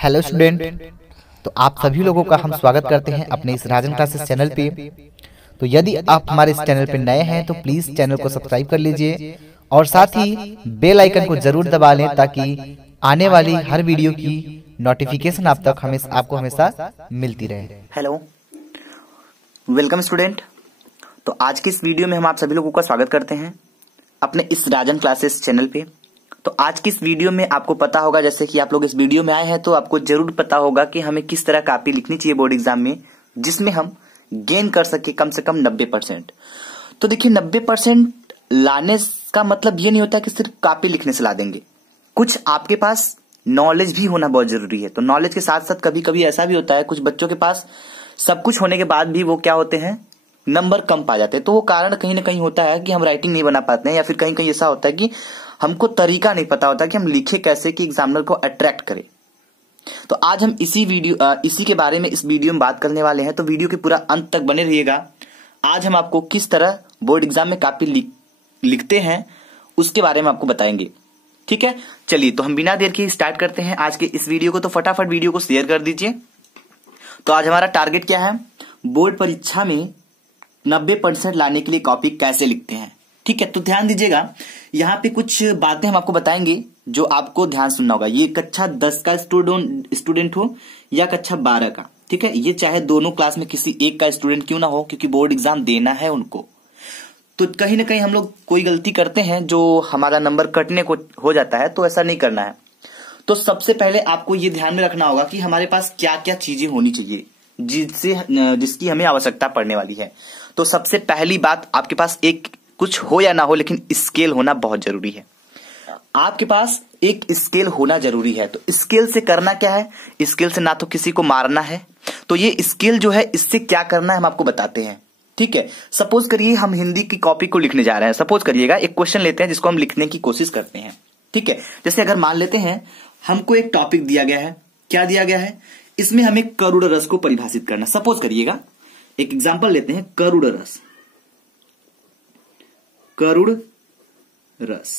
Hello student. तो आप सभी लोगों का हम स्वागत करते हैं अपने इस राजन क्लासेस चैनल पे। तो यदि आप हमारे इस चैनल पे नए हैं तो प्लीज़ चैनल को सब्सक्राइब कर लीजिए और साथ ही बेल आइकन को ज़रूर दबा लें ताकि आने वाली हर वीडियो की नोटिफिकेशन आपको हमेशा मिलती रहे। Hello, welcome student. तो आज के इस वीडियो में हम आप सभी लोगों का स्वागत करते हैं अपने इस राजन क्लासेस चैनल पे। तो आज की इस वीडियो में आपको पता होगा, जैसे कि आप लोग इस वीडियो में आए हैं तो आपको जरूर पता होगा कि हमें किस तरह कॉपी लिखनी चाहिए बोर्ड एग्जाम में, जिसमें हम गेन कर सके कम से कम 90%। तो देखिए, 90% लाने का मतलब ये नहीं होता कि सिर्फ कॉपी लिखने से ला देंगे। कुछ आपके पास नॉलेज भी होना बहुत जरूरी है। तो नॉलेज के साथ साथ कभी कभी ऐसा भी होता है, कुछ बच्चों के पास सब कुछ होने के बाद भी वो क्या होते हैं, नंबर कम पा जाते हैं। तो वो कारण कहीं ना कहीं होता है कि हम राइटिंग नहीं बना पाते हैं, या फिर कहीं कहीं ऐसा होता है कि हमको तरीका नहीं पता होता कि हम लिखे कैसे कि एग्जामिनर को अट्रैक्ट करें। तो आज हम इसी के बारे में इस वीडियो में बात करने वाले हैं। तो वीडियो के पूरा अंत तक बने रहिएगा। आज हम आपको किस तरह बोर्ड एग्जाम में कॉपी लिखते हैं उसके बारे में आपको बताएंगे। ठीक है, चलिए तो हम बिना देर के स्टार्ट करते हैं आज के इस वीडियो को। तो फटाफट वीडियो को शेयर कर दीजिए। तो आज हमारा टारगेट क्या है, बोर्ड परीक्षा में 90% लाने के लिए कॉपी कैसे लिखते हैं। ठीक है, तो ध्यान दीजिएगा, यहाँ पे कुछ बातें हम आपको बताएंगे जो आपको ध्यान सुनना होगा। ये कक्षा 10 का स्टूडेंट हो या कक्षा 12 का, ठीक है, ये चाहे दोनों क्लास में किसी एक का स्टूडेंट क्यों ना हो, क्योंकि बोर्ड एग्जाम देना है उनको। तो कहीं ना कहीं हम लोग कोई गलती करते हैं जो हमारा नंबर कटने को हो जाता है, तो ऐसा नहीं करना है। तो सबसे पहले आपको ये ध्यान में रखना होगा कि हमारे पास क्या क्या चीजें होनी चाहिए जिसकी हमें आवश्यकता पड़ने वाली है। तो सबसे पहली बात, आपके पास एक कुछ हो या ना हो लेकिन स्केल होना बहुत जरूरी है। आपके पास एक स्केल होना जरूरी है। तो स्केल से करना क्या है, स्केल से ना तो किसी को मारना है। तो ये स्केल जो है, इससे क्या करना है हम आपको बताते हैं। ठीक है, सपोज करिए हम हिंदी की कॉपी को लिखने जा रहे हैं। सपोज करिएगा एक क्वेश्चन लेते हैं जिसको हम लिखने की कोशिश करते हैं। ठीक है, जैसे अगर मान लेते हैं हमको एक टॉपिक दिया गया है। क्या दिया गया है, इसमें हमें करुड़ रस को परिभाषित करना। सपोज करिएगा एक एग्जाम्पल लेते हैं, करुड़ रस। करुड़ रस,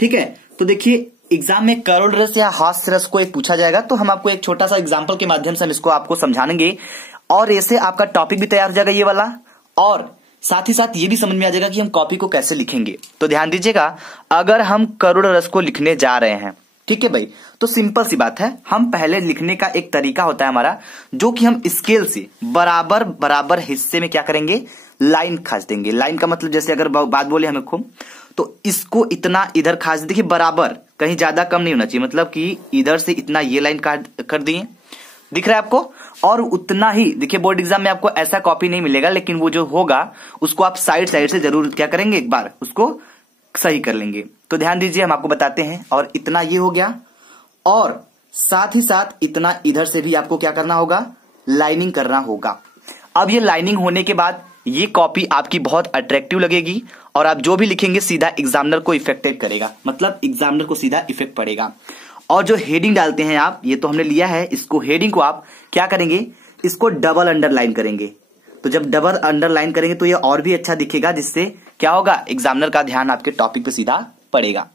ठीक है। तो देखिए, एग्जाम में करुड़ रस या हास्य रस को एक पूछा जाएगा, तो हम आपको एक छोटा सा एग्जाम्पल के माध्यम से हम इसको आपको समझाएंगे, और ऐसे आपका टॉपिक भी तैयार हो जाएगा ये वाला, और साथ ही साथ ये भी समझ में आ जाएगा कि हम कॉपी को कैसे लिखेंगे। तो ध्यान दीजिएगा, अगर हम करुड़ रस को लिखने जा रहे हैं, ठीक है भाई, तो सिंपल सी बात है, हम पहले लिखने का एक तरीका होता है हमारा, जो कि हम स्केल से बराबर बराबर हिस्से में क्या करेंगे, लाइन खींच देंगे। लाइन का मतलब, जैसे अगर बात बोले हमें खूब, तो इसको इतना इधर खींच, देखिए बराबर, कहीं ज्यादा कम नहीं होना चाहिए, मतलब कि इधर से इतना ये लाइन कर दिए, दिख रहा है आपको। और उतना ही, देखिए बोर्ड एग्जाम में आपको ऐसा कॉपी नहीं मिलेगा, लेकिन वो जो होगा उसको आप साइड साइड से जरूर क्या करेंगे, एक बार उसको सही कर लेंगे। तो ध्यान दीजिए, हम आपको बताते हैं। और इतना ये हो गया, और साथ ही साथ इतना इधर से भी आपको क्या करना होगा, लाइनिंग करना होगा। अब ये लाइनिंग होने के बाद ये कॉपी आपकी बहुत अट्रैक्टिव लगेगी, और आप जो भी लिखेंगे सीधा एग्जामिनर को इफेक्टेड करेगा, मतलब एग्जामिनर को सीधा इफेक्ट पड़ेगा। और जो हेडिंग डालते हैं आप, ये तो हमने लिया है, इसको हेडिंग को आप क्या करेंगे, इसको डबल अंडरलाइन करेंगे। तो जब डबल अंडरलाइन करेंगे तो ये और भी अच्छा दिखेगा, जिससे क्या होगा, एग्जामिनर का ध्यान आपके टॉपिक पे सीधा पड़ेगा।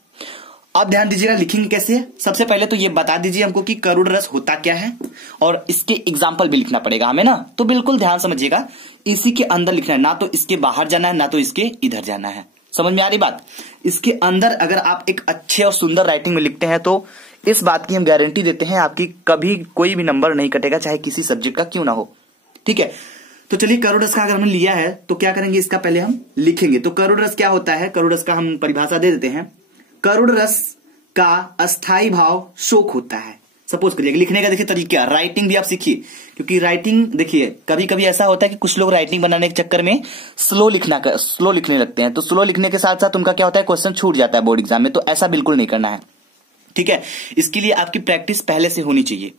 अब ध्यान दीजिएगा, लिखेंगे कैसे। सबसे पहले तो ये बता दीजिए हमको कि करुड़ रस होता क्या है, और इसके एग्जाम्पल भी लिखना पड़ेगा हमें ना। तो बिल्कुल ध्यान समझिएगा, इसी के अंदर लिखना है, ना तो इसके बाहर जाना है, ना तो इसके इधर जाना है। समझ में आ रही बात। इसके अंदर अगर आप एक अच्छे और सुंदर राइटिंग में लिखते हैं तो इस बात की हम गारंटी देते हैं, आपकी कभी कोई भी नंबर नहीं कटेगा, चाहे किसी सब्जेक्ट का क्यों ना हो। ठीक है, तो चलिए करुड़ रस का अगर हमने लिया है तो क्या करेंगे, इसका पहले हम लिखेंगे। तो करुड़ रस क्या होता है, करुड़ रस का हम परिभाषा दे देते हैं। करुड़ रस का अस्थाई भाव शोक होता है। सपोज करिए, लिखने का देखिए तरीका, राइटिंग भी आप सीखिए, क्योंकि राइटिंग देखिए कभी कभी ऐसा होता है कि कुछ लोग राइटिंग बनाने के चक्कर में स्लो लिखने लगते हैं। तो स्लो लिखने के साथ साथ उनका क्या होता है, क्वेश्चन छूट जाता है बोर्ड एग्जाम में। तो ऐसा बिल्कुल नहीं करना है। ठीक है, इसके लिए आपकी प्रैक्टिस पहले से होनी चाहिए।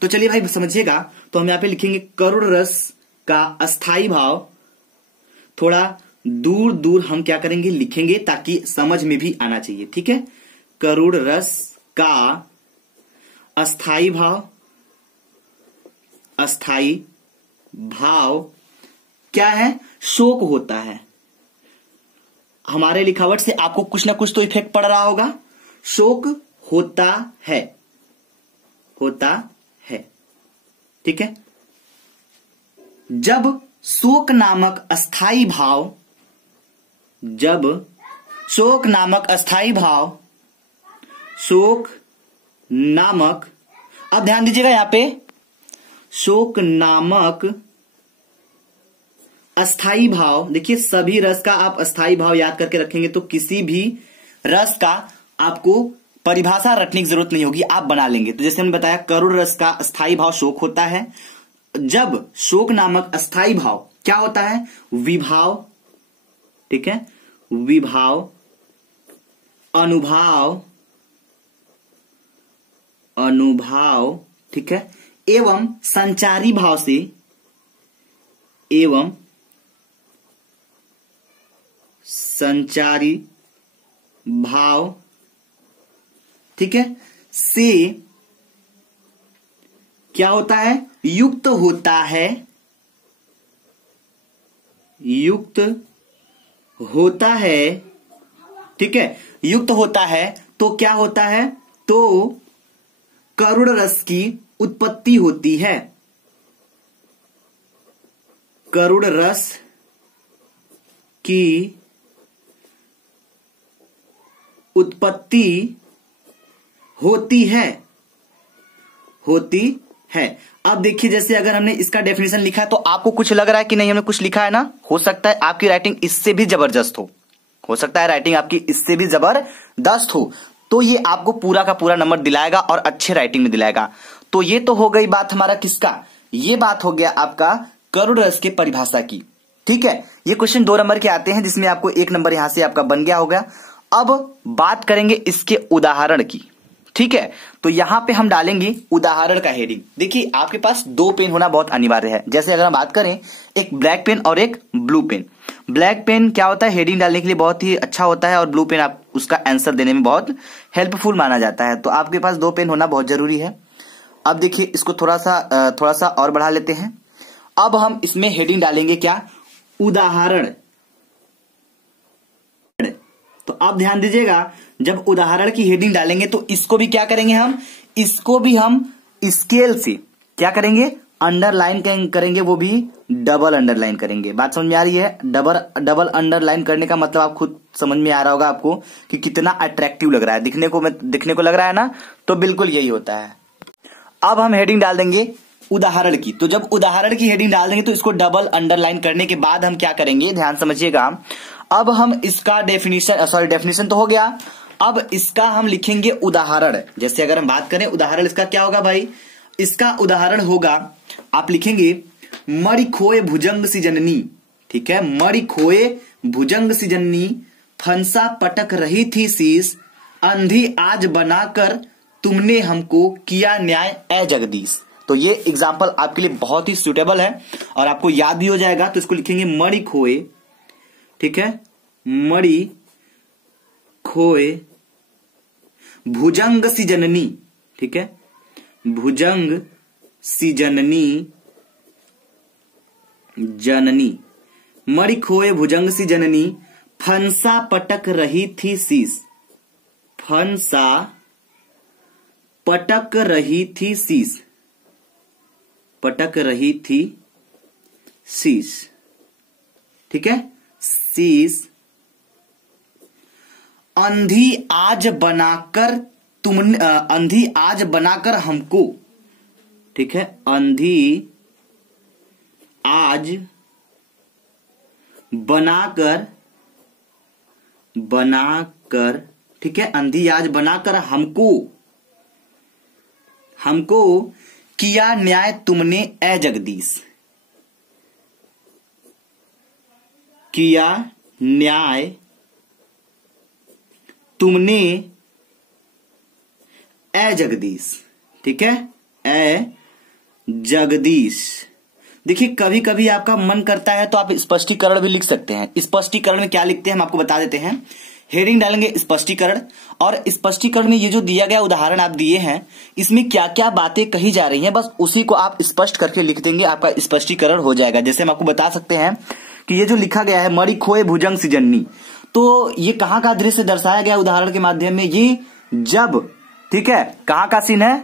तो चलिए भाई समझिएगा, तो हम यहाँ पे लिखेंगे करुड़ रस का अस्थाई भाव, थोड़ा दूर दूर हम क्या करेंगे, लिखेंगे, ताकि समझ में भी आना चाहिए। ठीक है, करुड़ रस का अस्थाई भाव, अस्थाई भाव क्या है, शोक होता है। हमारे लिखावट से आपको कुछ ना कुछ तो इफेक्ट पड़ रहा होगा, शोक होता है। होता है। ठीक है, जब शोक नामक अस्थाई भाव, जब शोक नामक अस्थाई भाव, शोक नामक, अब ध्यान दीजिएगा यहां पे, शोक नामक अस्थाई भाव, देखिए सभी रस का आप अस्थाई भाव याद करके रखेंगे तो किसी भी रस का आपको परिभाषा रटने की जरूरत नहीं होगी, आप बना लेंगे। तो जैसे हमने बताया करुण रस का अस्थाई भाव शोक होता है। जब शोक नामक अस्थाई भाव क्या होता है, विभाव, ठीक है, विभाव, अनुभाव, अनुभाव, ठीक है, एवं संचारी भाव से, एवं संचारी भाव, ठीक है, से क्या होता है, युक्त होता है, युक्त होता है, ठीक है, युक्त होता है तो क्या होता है, तो करुण रस की उत्पत्ति होती है, करुण रस की उत्पत्ति होती है, होती है। अब देखिए जैसे अगर हमने इसका डेफिनेशन लिखा है तो आपको कुछ लग रहा है कि नहीं हमने कुछ लिखा है ना, हो सकता है आपकी राइटिंग इससे भी जबरदस्त हो सकता है राइटिंग आपकी इससे भी जबरदस्त हो, तो ये आपको पूरा का पूरा नंबर दिलाएगा और अच्छे राइटिंग में दिलाएगा। तो ये तो हो गई बात हमारा किसका, ये बात हो गया आपका करुण रस के परिभाषा की। ठीक है, ये क्वेश्चन 2 नंबर के आते हैं जिसमें आपको 1 नंबर यहां से आपका बन गया होगा। अब बात करेंगे इसके उदाहरण की। ठीक है, तो यहां पे हम डालेंगे उदाहरण का हेडिंग। देखिए आपके पास 2 पेन होना बहुत अनिवार्य है। जैसे अगर हम बात करें एक ब्लैक पेन और एक ब्लू पेन, ब्लैक पेन क्या होता है, हेडिंग डालने के लिए बहुत ही अच्छा होता है और ब्लू पेन आप उसका आंसर देने में बहुत हेल्पफुल माना जाता है। तो आपके पास 2 पेन होना बहुत जरूरी है। अब देखिए इसको थोड़ा सा और बढ़ा लेते हैं। अब हम इसमें हेडिंग डालेंगे क्या, उदाहरण। तो आप ध्यान दीजिएगा जब उदाहरण की हेडिंग डालेंगे तो इसको भी क्या करेंगे, हम इसको भी हम स्केल से क्या करेंगे, अंडरलाइन करेंगे, वो भी डबल अंडरलाइन करेंगे। बात समझ में आ रही है, डबल अंडरलाइन करने का मतलब आप खुद समझ में आ रहा होगा आपको कि कितना अट्रैक्टिव लग रहा है, दिखने को लग रहा है ना, तो बिल्कुल यही होता है। अब हम हेडिंग डाल देंगे उदाहरण की। तो जब उदाहरण की हेडिंग डाल देंगे तो इसको डबल अंडरलाइन करने के बाद हम क्या करेंगे, ध्यान समझिएगा। अब हम इसका डेफिनेशन तो हो गया, अब इसका हम लिखेंगे उदाहरण। जैसे अगर हम बात करें उदाहरण इसका क्या होगा भाई, इसका उदाहरण होगा, आप लिखेंगे मणि खोए भुजंग सी जननी। ठीक है, मणि खोए भुजंग सी जननी, फंसा पटक रही थी शीश, अंधी आज बनाकर तुमने हमको किया न्याय ए जगदीश। तो ये एग्जाम्पल आपके लिए बहुत ही सुटेबल है और आपको याद भी हो जाएगा। तो इसको लिखेंगे मणि खोए, ठीक है, मणि खोए भुजंग सी जननी, ठीक है, भुजंग सी जननी, जननी, मणि खोए भुजंग सी जननी, फंसा पटक रही थी शीश, फंसा पटक रही थी शीश, पटक रही थी शीश, ठीक है, शीश, अंधी आज बनाकर तुमने, अंधी आज बनाकर हमको, ठीक है, अंधी आज बनाकर, ठीक है, अंधी आज बनाकर हमको किया न्याय तुमने ए जगदीश, किया न्याय तुमने ए जगदीश, ठीक है, ए जगदीश। देखिए कभी कभी आपका मन करता है तो आप स्पष्टीकरण भी लिख सकते हैं। स्पष्टीकरण में क्या लिखते हैं हम आपको बता देते हैं। हेडिंग डालेंगे स्पष्टीकरण, और स्पष्टीकरण में ये जो दिया गया उदाहरण आप दिए हैं इसमें क्या क्या बातें कही जा रही हैं, बस उसी को आप स्पष्ट करके लिख देंगे, आपका स्पष्टीकरण हो जाएगा। जैसे हम आपको बता सकते हैं कि ये जो लिखा गया है मणि खोए भुजंग सी जननी, तो ये कहां का दृश्य दर्शाया गया उदाहरण के माध्यम में, ये जब, ठीक है, कहां का सीन है,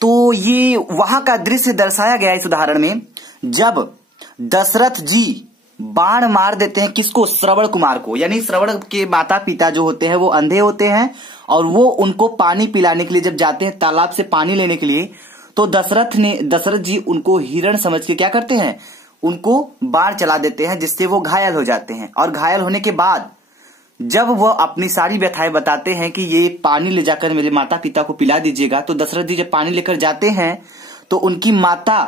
तो ये वहां का दृश्य दर्शाया गया इस उदाहरण में, जब दशरथ जी बाण मार देते हैं किसको, श्रवण कुमार को। यानी श्रवण के माता पिता जो होते हैं वो अंधे होते हैं और वो उनको पानी पिलाने के लिए जब जाते हैं तालाब से पानी लेने के लिए, तो दशरथ जी उनको हिरण समझ के क्या करते हैं, उनको बाण चला देते हैं, जिससे वो घायल हो जाते हैं। और घायल होने के बाद जब वह अपनी सारी व्यथाएं बताते हैं कि ये पानी ले जाकर मेरे माता पिता को पिला दीजिएगा, तो दशरथ जी जब पानी लेकर जाते हैं तो उनकी माता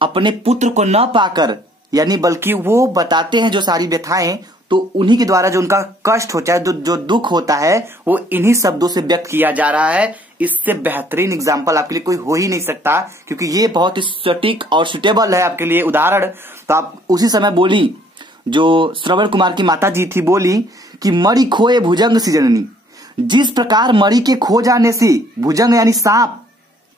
अपने पुत्र को न पाकर, यानी बल्कि वो बताते हैं जो सारी व्यथाएं, तो उन्हीं के द्वारा जो उनका कष्ट होता है, जो दुख होता है, वो इन्हीं शब्दों से व्यक्त किया जा रहा है। इससे बेहतरीन एग्जाम्पल आपके लिए कोई हो ही नहीं सकता, क्योंकि ये बहुत ही सटीक और सुटेबल है आपके लिए उदाहरण। तो आप उसी समय बोली, जो श्रवण कुमार की माता जी थी, बोली कि मणि खोए भुजंग सी जननी। जिस प्रकार मणि के खो जाने से, भुजंग यानी सांप,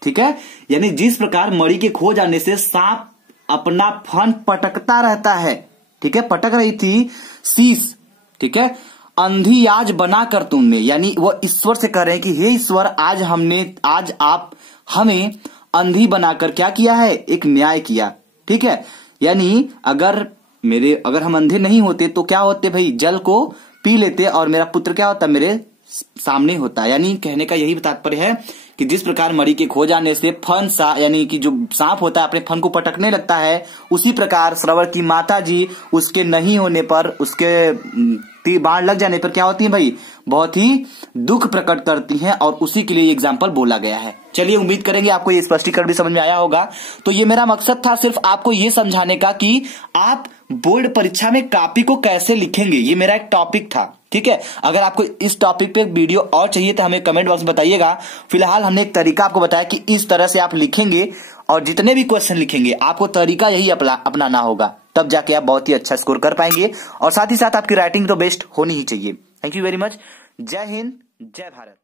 ठीक है, यानी जिस प्रकार मणि के खो जाने से सांप अपना फन पटकता रहता है, ठीक है, पटक रही थी शीश, ठीक है, अंधी आज बनाकर तुमने, यानी वो ईश्वर से कह रहे हैं कि हे ईश्वर, आज आप हमें अंधी बनाकर क्या किया है, एक न्याय किया, ठीक है। यानी अगर हम अंधे नहीं होते तो क्या होते भाई, जल को पी लेते और मेरा पुत्र क्या होता, मेरे सामने होता। यानी कहने का यही तात्पर्य है कि जिस प्रकार मणि के खो जाने से यानी कि जो सांप होता है अपने फन को पटकने लगता है, उसी प्रकार श्रवण की माता जी उसके नहीं होने पर, उसके बाण लग जाने पर क्या होती है भाई, बहुत ही दुख प्रकट करती हैं, और उसी के लिए एग्जाम्पल बोला गया है। चलिए, उम्मीद करेंगे आपको ये स्पष्टीकरण भी समझ में आया होगा। तो ये मेरा मकसद था सिर्फ आपको ये समझाने का कि आप बोर्ड परीक्षा में कॉपी को कैसे लिखेंगे, ये मेरा एक टॉपिक था, ठीक है। अगर आपको इस टॉपिक पे वीडियो और चाहिए तो हमें कमेंट बॉक्स में बताइएगा। फिलहाल हमने एक तरीका आपको बताया कि इस तरह से आप लिखेंगे, और जितने भी क्वेश्चन लिखेंगे आपको तरीका यही अपनाना होगा, तब जाके आप बहुत ही अच्छा स्कोर कर पाएंगे, और साथ ही साथ आपकी राइटिंग तो बेस्ट होनी ही चाहिए। Thank you very much. जय हिंद, जय भारत।